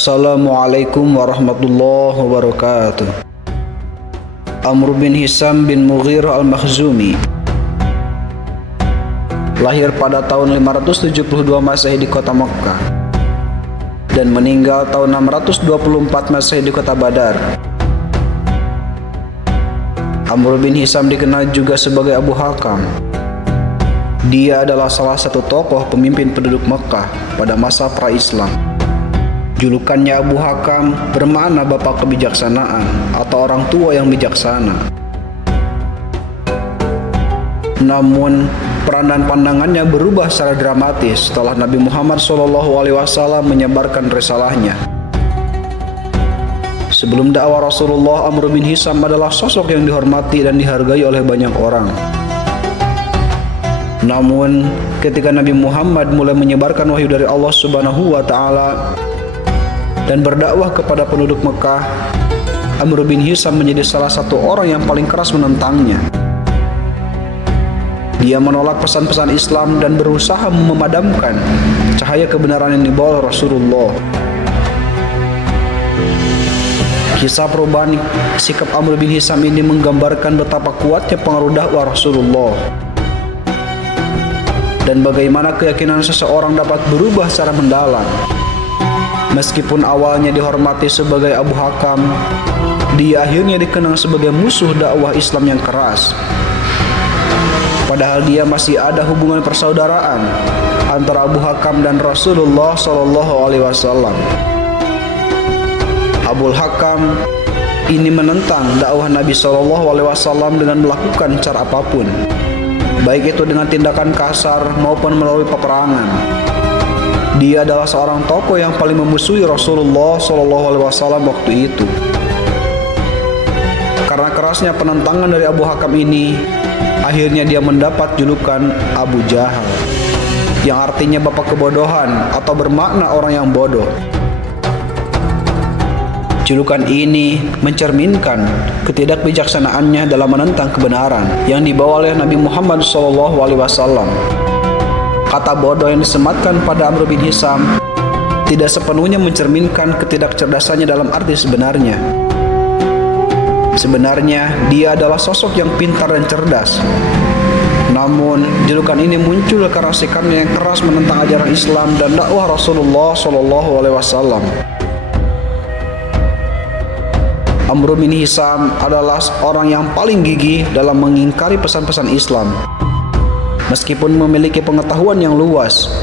Assalamualaikum warahmatullahi wabarakatuh. Amr bin Hisam bin Mughirah al-Makhzumi lahir pada tahun 572 Masehi di kota Mekkah dan meninggal tahun 624 Masehi di kota Badar. Amr bin Hisam dikenal juga sebagai Abu Hakam. Dia adalah salah satu tokoh pemimpin penduduk Mekkah pada masa pra-Islam. Julukannya Abu Hakam bermakna bapak kebijaksanaan atau orang tua yang bijaksana. Namun, peran dan pandangannya berubah secara dramatis setelah Nabi Muhammad SAW menyebarkan risalahnya. Sebelum dakwah Rasulullah, Amr bin Hisam adalah sosok yang dihormati dan dihargai oleh banyak orang. Namun, ketika Nabi Muhammad mulai menyebarkan wahyu dari Allah Subhanahu wa Ta'ala dan berdakwah kepada penduduk Mekah, Amr bin Hisam menjadi salah satu orang yang paling keras menentangnya. Dia menolak pesan-pesan Islam dan berusaha memadamkan cahaya kebenaran yang dibawa oleh Rasulullah. Kisah perubahan sikap Amr bin Hisam ini menggambarkan betapa kuatnya pengaruh dakwah Rasulullah dan bagaimana keyakinan seseorang dapat berubah secara mendalam. Meskipun awalnya dihormati sebagai Abu Hakam, dia akhirnya dikenang sebagai musuh dakwah Islam yang keras. Padahal dia masih ada hubungan persaudaraan antara Abu Hakam dan Rasulullah SAW. Abu Hakam ini menentang dakwah Nabi SAW dengan melakukan cara apapun, baik itu dengan tindakan kasar maupun melalui peperangan. Dia adalah seorang tokoh yang paling memusuhi Rasulullah SAW waktu itu. Karena kerasnya penentangan dari Abu Hakam ini, akhirnya dia mendapat julukan Abu Jahal, yang artinya bapak kebodohan atau bermakna orang yang bodoh. Julukan ini mencerminkan ketidakbijaksanaannya dalam menentang kebenaran yang dibawa oleh Nabi Muhammad SAW. Kata bodoh yang disematkan pada Amr bin Hisam tidak sepenuhnya mencerminkan ketidakcerdasannya dalam arti sebenarnya. Sebenarnya dia adalah sosok yang pintar dan cerdas. Namun julukan ini muncul karena sikapnya yang keras menentang ajaran Islam dan dakwah Rasulullah SAW. Amr bin Hisam adalah orang yang paling gigih dalam mengingkari pesan-pesan Islam. Meskipun memiliki pengetahuan yang luas,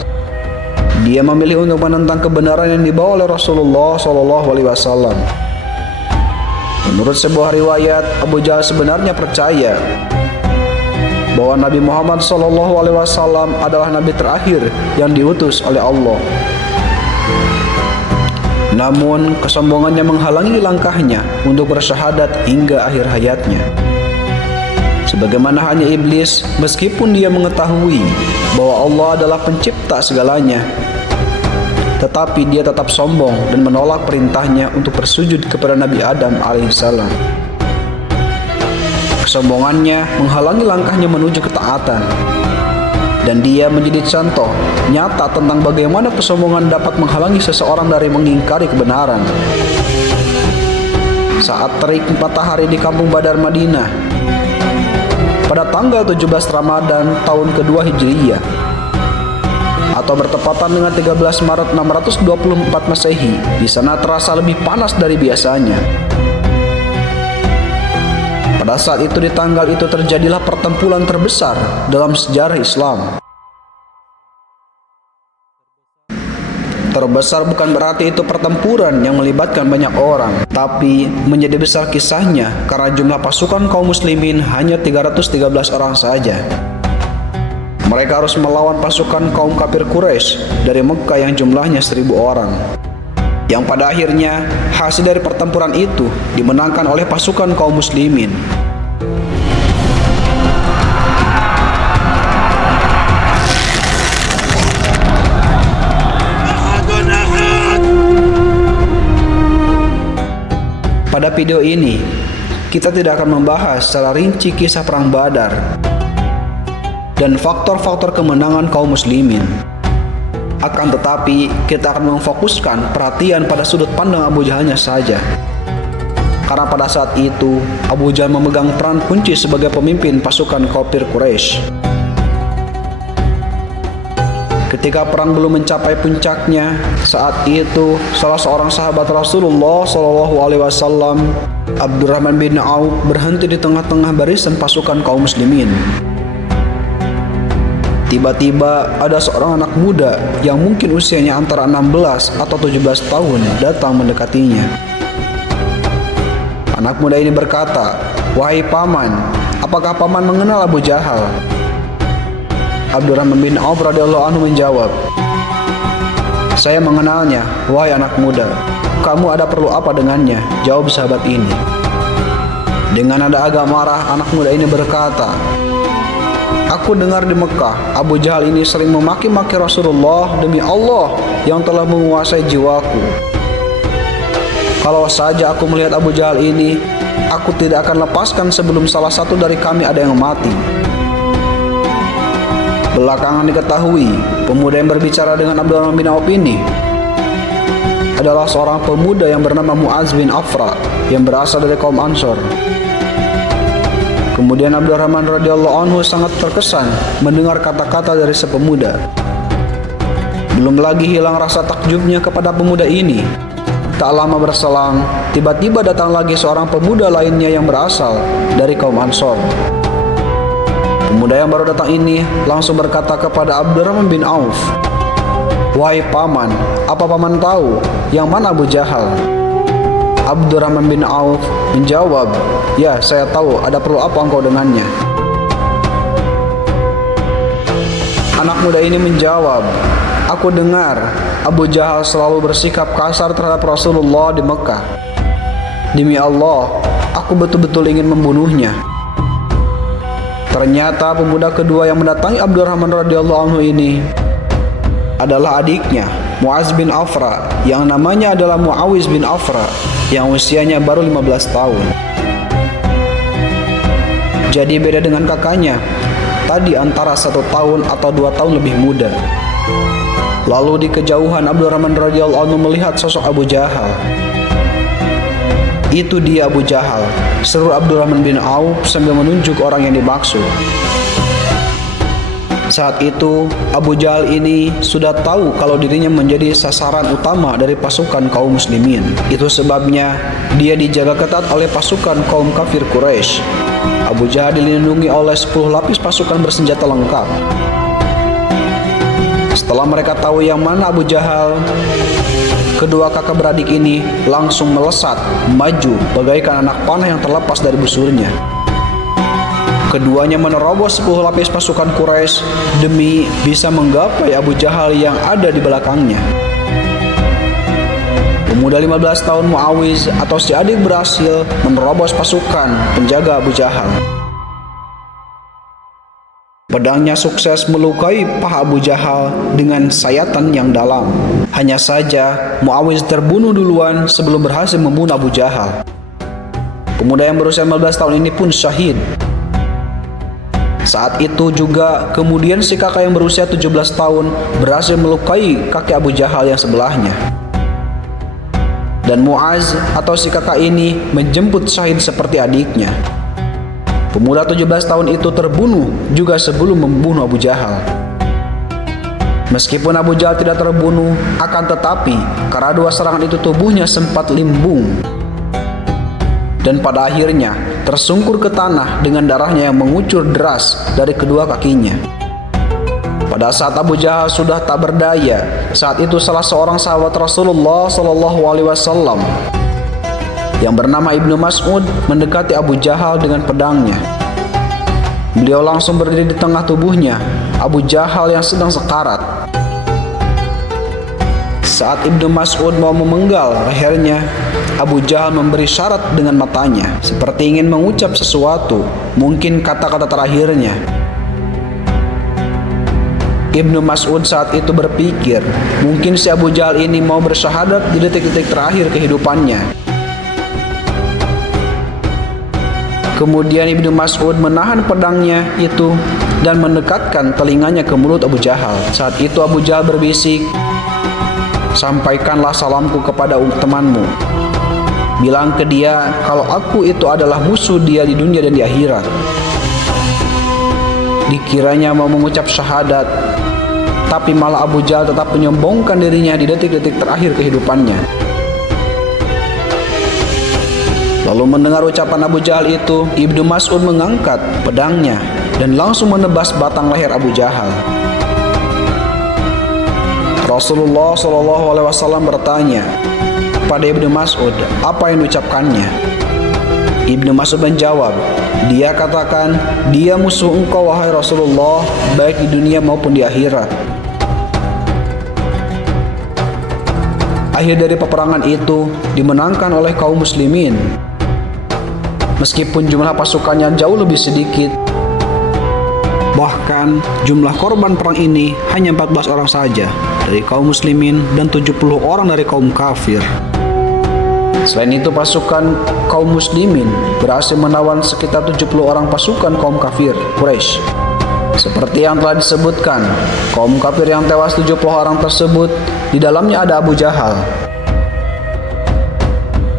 dia memilih untuk menentang kebenaran yang dibawa oleh Rasulullah SAW. Menurut sebuah riwayat, Abu Jahal sebenarnya percaya bahwa Nabi Muhammad SAW adalah nabi terakhir yang diutus oleh Allah. Namun, kesombongannya menghalangi langkahnya untuk bersyahadat hingga akhir hayatnya. Sebagaimana hanya iblis, meskipun dia mengetahui bahwa Allah adalah pencipta segalanya, tetapi dia tetap sombong dan menolak perintahnya untuk bersujud kepada Nabi Adam alaihissalam. Kesombongannya menghalangi langkahnya menuju ketaatan, dan dia menjadi contoh nyata tentang bagaimana kesombongan dapat menghalangi seseorang dari mengingkari kebenaran. Saat terik matahari di kampung Badar Madinah pada tanggal 17 Ramadan tahun kedua Hijriyah atau bertepatan dengan 13 Maret 624 Masehi, di sana terasa lebih panas dari biasanya. Pada saat itu di tanggal itu terjadilah pertempuran terbesar dalam sejarah Islam. Terbesar bukan berarti itu pertempuran yang melibatkan banyak orang, tapi menjadi besar kisahnya karena jumlah pasukan kaum muslimin hanya 313 orang saja. Mereka harus melawan pasukan kaum kafir Quraisy dari Mekkah yang jumlahnya 1000 orang. Yang pada akhirnya hasil dari pertempuran itu dimenangkan oleh pasukan kaum muslimin. Pada video ini, kita tidak akan membahas secara rinci kisah perang Badar dan faktor-faktor kemenangan kaum muslimin. Akan tetapi, kita akan memfokuskan perhatian pada sudut pandang Abu Jahalnya saja. Karena pada saat itu, Abu Jahal memegang peran kunci sebagai pemimpin pasukan kafir Quraisy. Ketika perang belum mencapai puncaknya, saat itu salah seorang sahabat Rasulullah SAW, Abdurrahman bin Auf, berhenti di tengah-tengah barisan pasukan kaum muslimin. Tiba-tiba ada seorang anak muda yang mungkin usianya antara 16 atau 17 tahun datang mendekatinya. Anak muda ini berkata, "Wahai paman, apakah paman mengenal Abu Jahal?" Abdurrahman bin Auf radhiyallahu anhu menjawab, "Saya mengenalnya, wahai anak muda. Kamu ada perlu apa dengannya?" Jawab sahabat ini. Dengan nada agak marah, anak muda ini berkata, "Aku dengar di Mekah, Abu Jahal ini sering memaki-maki Rasulullah demi Allah yang telah menguasai jiwaku. Kalau saja aku melihat Abu Jahal ini, aku tidak akan lepaskan sebelum salah satu dari kami ada yang mati." Belakangan diketahui, pemuda yang berbicara dengan Abdurrahman bin Auf ini adalah seorang pemuda yang bernama Mu'az bin Afra yang berasal dari kaum Ansor. Kemudian Abdurrahman radhiyallahu anhu sangat terkesan mendengar kata-kata dari si pemuda. Belum lagi hilang rasa takjubnya kepada pemuda ini. Tak lama berselang, tiba-tiba datang lagi seorang pemuda lainnya yang berasal dari kaum Ansor. Pemuda yang baru datang ini langsung berkata kepada Abdurrahman bin Auf, "Wahai paman, apa paman tahu yang mana Abu Jahal?" Abdurrahman bin Auf menjawab, "Ya, saya tahu. Ada perlu apa engkau dengannya?" Anak muda ini menjawab, "Aku dengar Abu Jahal selalu bersikap kasar terhadap Rasulullah di Mekah. Demi Allah, aku betul-betul ingin membunuhnya." Ternyata pemuda kedua yang mendatangi Abdurrahman radhiyallahu anhu ini adalah adiknya, Mu'az bin Afra, yang namanya adalah Muawiz bin Afra, yang usianya baru 15 tahun. Jadi beda dengan kakaknya, tadi antara 1 tahun atau 2 tahun lebih muda. Lalu di kejauhan Abdurrahman radhiyallahu anhu melihat sosok Abu Jahal. "Itu dia Abu Jahal," seru Abdurrahman bin Auf sambil menunjuk orang yang dimaksud. Saat itu, Abu Jahal ini sudah tahu kalau dirinya menjadi sasaran utama dari pasukan kaum muslimin. Itu sebabnya dia dijaga ketat oleh pasukan kaum kafir Quraisy. Abu Jahal dilindungi oleh 10 lapis pasukan bersenjata lengkap. Setelah mereka tahu yang mana Abu Jahal, kedua kakak beradik ini langsung melesat maju bagaikan anak panah yang terlepas dari busurnya. Keduanya menerobos 10 lapis pasukan Quraisy demi bisa menggapai Abu Jahal yang ada di belakangnya. Pemuda 15 tahun Muawiz atau si adik berhasil menerobos pasukan penjaga Abu Jahal. Pedangnya sukses melukai paha Abu Jahal dengan sayatan yang dalam. Hanya saja Muawiz terbunuh duluan sebelum berhasil membunuh Abu Jahal. Pemuda yang berusia 15 tahun ini pun syahid. Saat itu juga kemudian si kakak yang berusia 17 tahun berhasil melukai kaki Abu Jahal yang sebelahnya. Dan Mu'az atau si kakak ini menjemput syahid seperti adiknya. Pemuda 17 tahun itu terbunuh juga sebelum membunuh Abu Jahal. Meskipun Abu Jahal tidak terbunuh, akan tetapi karena dua serangan itu tubuhnya sempat limbung. Dan pada akhirnya tersungkur ke tanah dengan darahnya yang mengucur deras dari kedua kakinya. Pada saat Abu Jahal sudah tak berdaya, saat itu salah seorang sahabat Rasulullah SAW yang bernama Ibnu Mas'ud mendekati Abu Jahal dengan pedangnya. Beliau langsung berdiri di tengah tubuhnya Abu Jahal yang sedang sekarat. Saat Ibnu Mas'ud mau memenggal lehernya, Abu Jahal memberi syarat dengan matanya, seperti ingin mengucap sesuatu, mungkin kata-kata terakhirnya. Ibnu Mas'ud saat itu berpikir, mungkin si Abu Jahal ini mau bersyahadat di detik-detik terakhir kehidupannya. Kemudian Ibnu Mas'ud menahan pedangnya itu dan mendekatkan telinganya ke mulut Abu Jahal. Saat itu Abu Jahal berbisik, "Sampaikanlah salamku kepada temanmu. Bilang ke dia kalau aku itu adalah musuh dia di dunia dan di akhirat." Dikiranya mau mengucap syahadat, tapi malah Abu Jahal tetap menyombongkan dirinya di detik-detik terakhir kehidupannya. Lalu mendengar ucapan Abu Jahal itu, Ibnu Mas'ud mengangkat pedangnya dan langsung menebas batang leher Abu Jahal. Rasulullah SAW bertanya pada Ibnu Mas'ud, apa yang diucapkannya? Ibnu Mas'ud menjawab, dia katakan, dia musuh engkau wahai Rasulullah, baik di dunia maupun di akhirat. Akhir dari peperangan itu dimenangkan oleh kaum muslimin. Meskipun jumlah pasukannya jauh lebih sedikit, bahkan jumlah korban perang ini hanya 14 orang saja dari kaum muslimin dan 70 orang dari kaum kafir. Selain itu, pasukan kaum muslimin berhasil menawan sekitar 70 orang pasukan kaum kafir Quraisy. Seperti yang telah disebutkan, kaum kafir yang tewas 70 orang tersebut, di dalamnya ada Abu Jahal.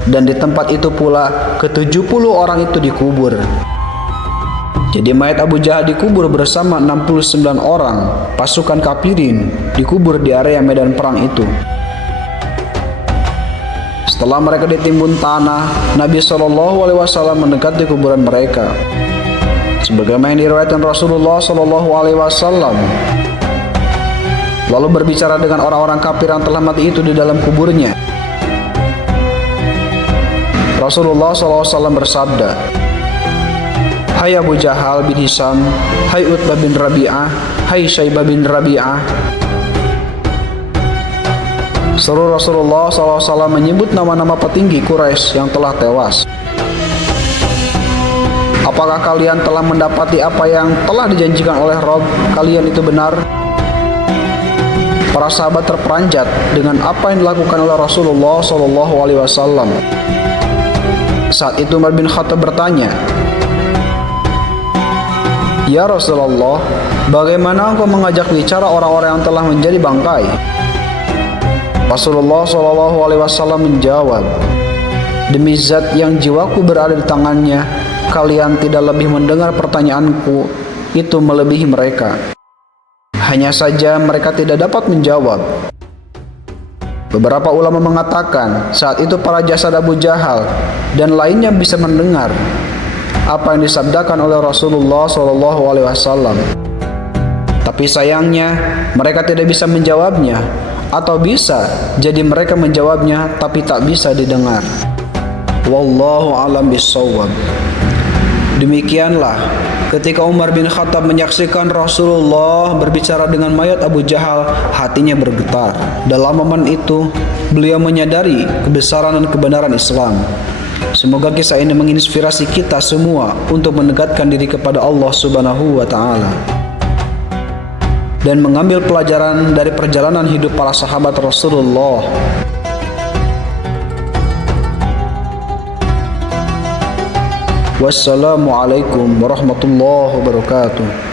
Dan di tempat itu pula ke-70 orang itu dikubur. Jadi mayat Abu Jahal dikubur bersama 69 orang pasukan kafirin dikubur di area medan perang itu. Setelah mereka ditimbun tanah, Nabi SAW mendekati kuburan mereka. Sebagaimana yang diriwayatkan Rasulullah SAW, lalu berbicara dengan orang-orang kafir yang telah mati itu di dalam kuburnya. Rasulullah SAW bersabda, "Hai Abu Jahal bin Hisham, hai Utbah bin Rabi'ah, hai Syaibah bin Rabi'ah." Seluruh Rasulullah SAW menyebut nama-nama petinggi Quraisy yang telah tewas. Apakah kalian telah mendapati apa yang telah dijanjikan oleh Rabb kalian itu benar? Para sahabat terperanjat dengan apa yang dilakukan oleh Rasulullah SAW. Saat itu Umar bin Khattab bertanya, "Ya Rasulullah, bagaimana engkau mengajak bicara orang-orang yang telah menjadi bangkai?" Rasulullah SAW menjawab, "Demi zat yang jiwaku berada di tangannya, kalian tidak lebih mendengar pertanyaanku itu melebihi mereka. Hanya saja mereka tidak dapat menjawab." Beberapa ulama mengatakan saat itu para jasad Abu Jahal dan lainnya bisa mendengar apa yang disabdakan oleh Rasulullah SAW. Tapi sayangnya mereka tidak bisa menjawabnya, atau bisa jadi mereka menjawabnya tapi tak bisa didengar. Wallahu a'lam bishawab. Demikianlah ketika Umar bin Khattab menyaksikan Rasulullah berbicara dengan mayat Abu Jahal, hatinya bergetar. Dalam momen itu, beliau menyadari kebesaran dan kebenaran Islam. Semoga kisah ini menginspirasi kita semua untuk mendekatkan diri kepada Allah Subhanahu wa Ta'ala dan mengambil pelajaran dari perjalanan hidup para sahabat Rasulullah. Wassalamualaikum warahmatullahi wabarakatuh.